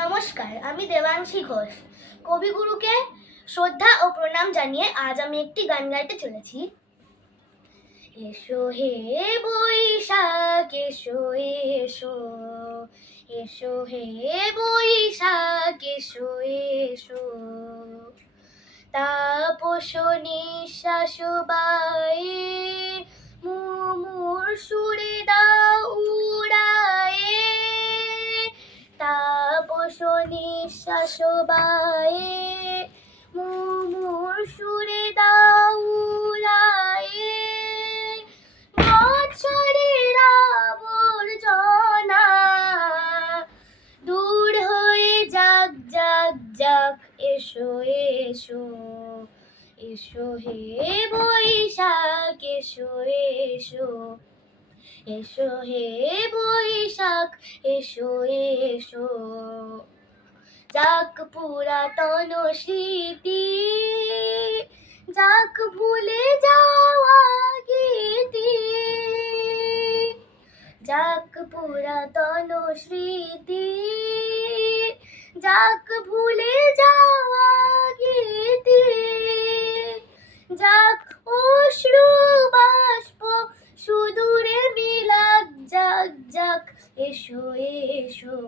নমস্কার, আমি দেবাংশী ঘোষ। কবিগুরুকে শ্রদ্ধা ও প্রণাম জানিয়ে আজ আমি একটি গান গাইতে চলেছি। এসো হে বৈশাখ এসো এসো, এসো হে বৈশাখ এসো এসো, তাপস নিঃশ্বাস বায়ে মুমুর সুরে দাও উড়ায়ে, তাপস নিঃশ্বাস বায়ে মুমুর সুরে দাও উড়ায়ে, বছরের আবর্জনা দূর হয়ে যাক যাক যাক। এসো এসো, এসো হে বৈশাখ এসো এসো, এসো হে বৈশাখ এসো এসো, যাক পুরাতন স্মৃতি, যাক ভুলে যাওয়া গীতি, যাক পুরাতন স্মৃতি, যাক ভুলে যাওয়া গীতি, যাক অশ্রু বাষ্প সুদূরে বিলাক যাক যাক। এসো এসো,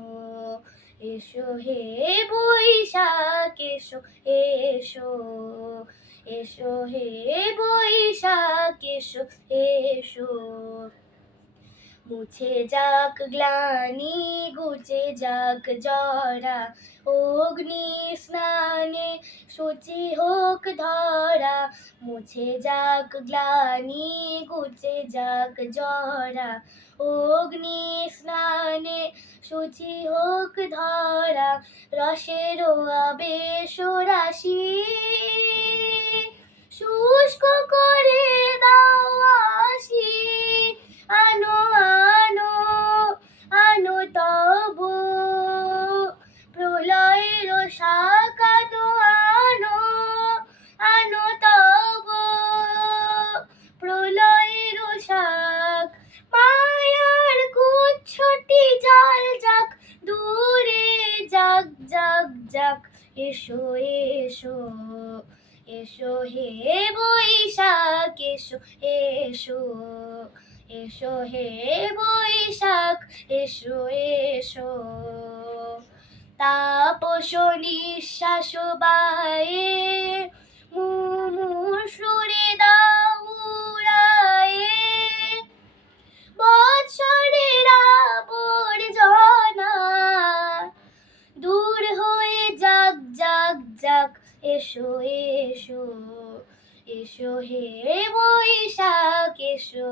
এসো হে বৈশাখ এসো এসো, এসো হে বৈশাখ এসো এসো, মুছে যাক গ্লানি ঘুচে যাক জরা, অগ্নি স্নানে শুচি হোক ধরা, মুছে যাক গ্লানি ঘুচে যাক জরা, অগ্নি স্নানে শুচি হোক ধরা, রসের আবেশ রাশি শুষ্ক করে দাও আসি, আনো আনো আনো তব প্রলয়ের শাক, আনো আনো আনো তব প্রলয়ের শাক, মায়ার গুচ্ছটি জল যাক দূরে যাক যাক যাক। এসো এসো, এসো হে বৈশাখ এসো এসো, এসো হে বৈশাখ এসো এসো, তাপস নিঃশ্বাস বায়ে মুমুর সুরে দাও উড়ায়ে, বৎসরের আবর্জনা দূর হয়ে যাক যাক যাক। এসো এসো, এসো হে বৈশাখ এসো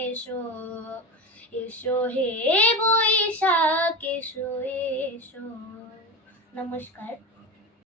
এসো, এসো হে বৈশাখ এসো এসো। নমস্কার।